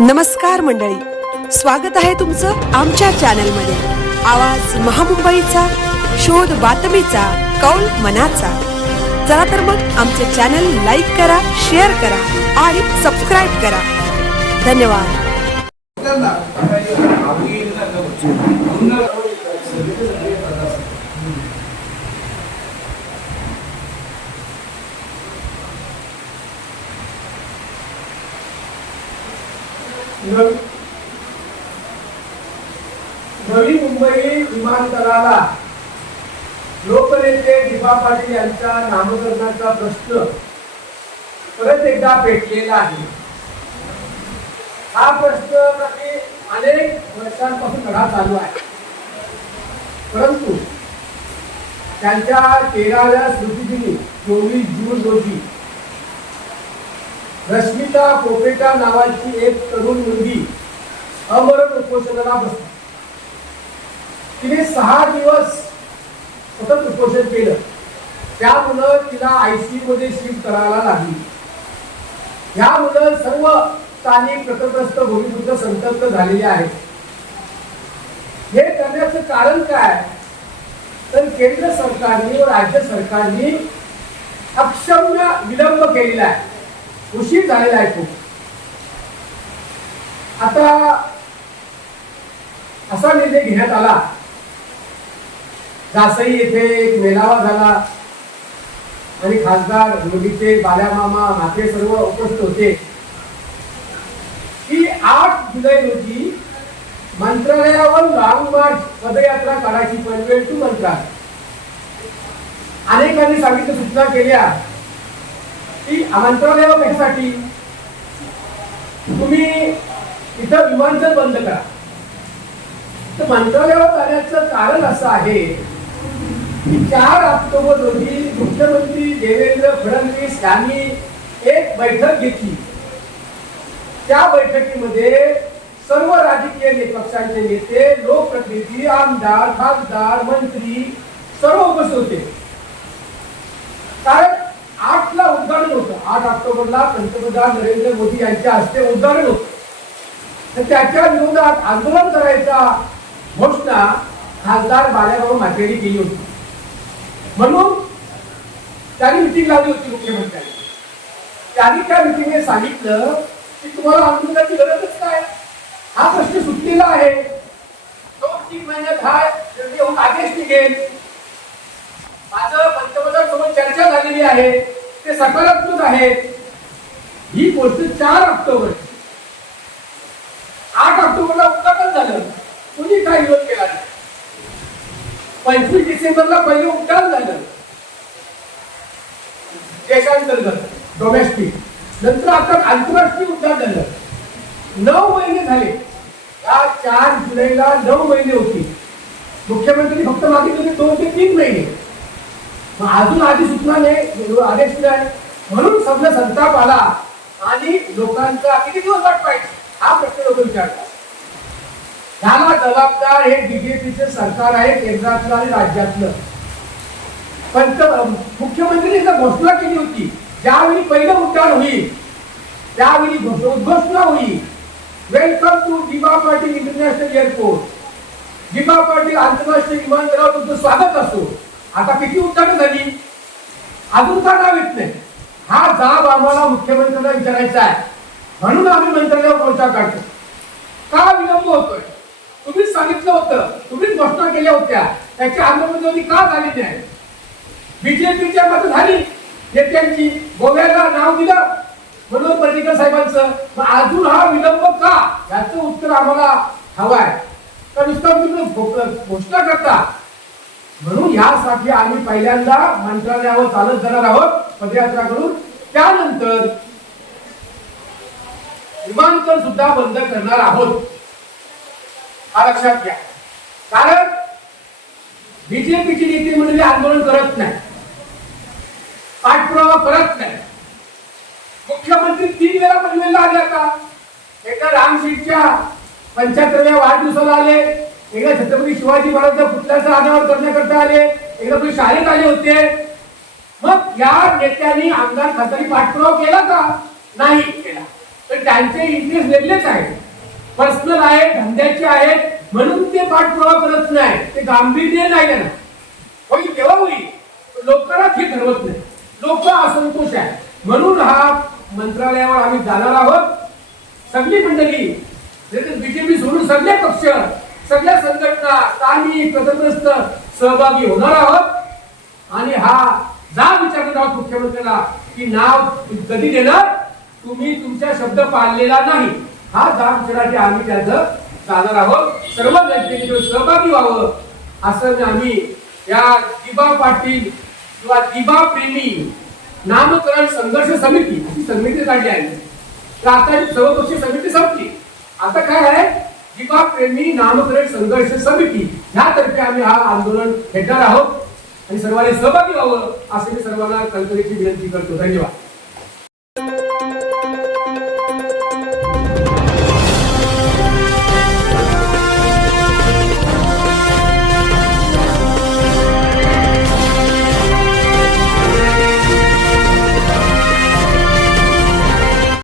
नमस्कार मंडळी, स्वागत आहे तुमचं आमच्या चॅनलमध्ये. आवाज महामुंबईचा, शोध बातमीचा, कौल मनाचा. चला तर मग आमचे चॅनल लाईक करा, शेअर करा आणि सबस्क्राईब करा. धन्यवाद. नवी मुंबई विमानतळाला लोकनेते दिबा पाटील यांच्या नामकरणाचा प्रश्न परत एकदा पेटलेला आहे. हा प्रश्न अनेक वर्षांपासून लढा चालू आहे, परंतु त्यांच्या 13व्या स्मृतिदिनी 24 जून रोजी रश्मिता पोपेटा नावाची एक तरुण मुलगी अमरण उपोषणाला बसली. तिने 6 दिवस सतत उपोषण केलं. त्यामुळे तिला आयसीयू मध्ये शिफ्ट करायला लागली. यामुळे सर्व स्थानिक प्रकल्पग्रस्त भूमिपुत्र संतप्त झालेले आहेत. हे करण्याचं कारण काय, तर केंद्र सरकारने व राज्य सरकारने अक्षम्य विलंब केलेला आहे, उशीर झालेला आहे खूप. आता असा निर्णय घेण्यात आला. जासई येथे एक मेळावा झाला आणि खासदार मुलीचे बाल्यामामा माते सर्व उपस्थित होते की 8 जुलै रोजी मंत्रालयावर लॉंग मार्च पदयात्रा काढायची, पनवेल टू मंत्रालय. अनेकांनी सांगितलं, सूचना केल्या की मंत्रालयावर कशासाठी, तुम्ही इथं विमानतळ बंद करा. तर मंत्रालयावर जाण्याचं कारण असं आहे की 4 ऑक्टोबर रोजी मुख्यमंत्री देवेंद्र फडणवीस यांनी एक बैठक घेतली. त्या बैठकीमध्ये सर्व राजकीय पक्षांचे नेते, लोकप्रतिनिधी, आमदार, खासदार, मंत्री सर्व उपस्थित होते. कारण 8 ला उद्घाटन होतं. 8 ऑक्टोबरला पंतप्रधान नरेंद्र मोदी यांच्या हस्ते उद्घाटन होतं. तर त्याच्या विरोधात आंदोलन करायचा घोषणा खासदार बाल्यामामा मातेंनी केली होती. म्हणून त्यांनी मिटिंग लावली होती मुख्यमंत्र्यांनी. त्यांनी त्या मिटिंगमध्ये सांगितलं की तुम्हाला आंदोलनाची गरजच काय, हा प्रश्न सुटलेला आहे. 2-3 महिन्यात हा येऊन आदेश निघेल. माझं पंतप्रधानांसोबत चर्चा झालेली आहे, ते सकारात्मक आहे. ही गोष्ट 4 ऑक्टोबर. 8 ऑक्टोबरला उद्घाटन झालं, कुणी काय विरोध केला नाही. 25 डिसेंबरला पहिलं उड्डाण झालं देशांतर्गत, डोमेस्टिक. नंतर आता आंतरराष्ट्रीय उड्डाण झालं. 9 महिने झाले. या 4 जुलैला 9 महिने होती. मुख्यमंत्री फक्त मागितले 2 ते 3 महिने. मग अजून आधी सूचना नाही, आदेश नाही. म्हणून समजा संताप आला आणि लोकांचा किती दिवस वाट पाहिजे हा प्रश्न लोक विचारतात. ह्याला जबाबदार हे बीजेपीचे सरकार आहे, केंद्रातलं आणि राज्यातलं. मुख्यमंत्र्यांनी घोषणा केली होती, ज्यावेळी पहिलं उड्डाण होईल त्यावेळी घोषणा होईल, वेलकम टू दिबा पाटील इंटरनॅशनल एअरपोर्ट, दिबा पाटील आंतरराष्ट्रीय विमानतळावर तुमचं स्वागत असो. आता किती उड्डाणं झाली, अजून का नाव येत नाही. हा जाब आम्हाला मुख्यमंत्र्यांना विचारायचा आहे. म्हणून आम्ही मंत्रालयावर मोर्चा काढतो. का विलंब होतोय, तुम्हीच सांगितलं होतं, तुम्हीच घोषणा केल्या होत्या, त्याची अंमलबजावणी का झाली नाही. बीजेपीच्या मत झाली, नेत्यांची गोव्याला नाव दिलं मनोहर पर्रिकर साहेबांचं. अजून हा विलंब का, याचं उत्तर आम्हाला हवंय. तर नुसतं तुम्ही घोषणा करता. म्हणून यासाठी आम्ही पहिल्यांदा मंत्रालयावर चालत जाणार आहोत पदयात्रा करून. त्यानंतर विमानतळ सुद्धा बंद करणार आहोत, हा लक्षात घ्या. कारण बीजेपीची नेते मंडळी आंदोलन करत नाही, पाठपुरावा करत नाही. मुख्यमंत्री 3 वेळा पनवेलला आले. आता एकदा रामशेठच्या 75व्या वाढदिवसाला आले, एकदा छत्रपती शिवाजी महाराजांच्या पुतळ्याचा अनावर करण्याकरता आले, एकदा तुम्ही शाळेत आले होते. मग या नेत्यांनी आमदार खासदारी पाठपुरावा केला का, नाही केला. तर त्यांचे इंटरेस्ट वेगळेच आहेत, पर्सनल आहेत, धंद्याचे आहेत, म्हणून ते पाठपुरावा करत नाही, ते गांभीर्य नाही त्यांना. होईल केव्हा होईल, लोकांना हे ठरवत नाही, लोक असंतोष आहे. म्हणून हा मंत्रालयावर आम्ही जाणार आहोत. सगळी मंडळी बीजेपी सोडून सगळे पक्ष, सगळ्या संघटना, स्थानिक पदग्रस्त सहभागी होणार आहोत. आणि हा जाब विचारणार आहोत मुख्यमंत्र्यांना की नाव कधी देणार, तुम्ही तुमचा शब्द पाळलेला नाही. हा जाब विचारासाठी आम्ही त्याचं जाणार आहोत. सर्व जनतेने सहभागी व्हावं असं आम्ही या दिबा पाटील किंवा दिबा प्रेमी नामकरण संघर्ष समिती ही समिती काढली आहे. तर आता सर्वपक्षीय समिती संपली, आता काय आहे, दिबा प्रेमी नामकरण संघर्ष समिती ह्यातर्फे आम्ही हा आंदोलन घेणार आहोत आणि सर्वांनी सहभागी व्हावं असे मी सर्वांना कल्पनेची विनंती करतो. धन्यवाद.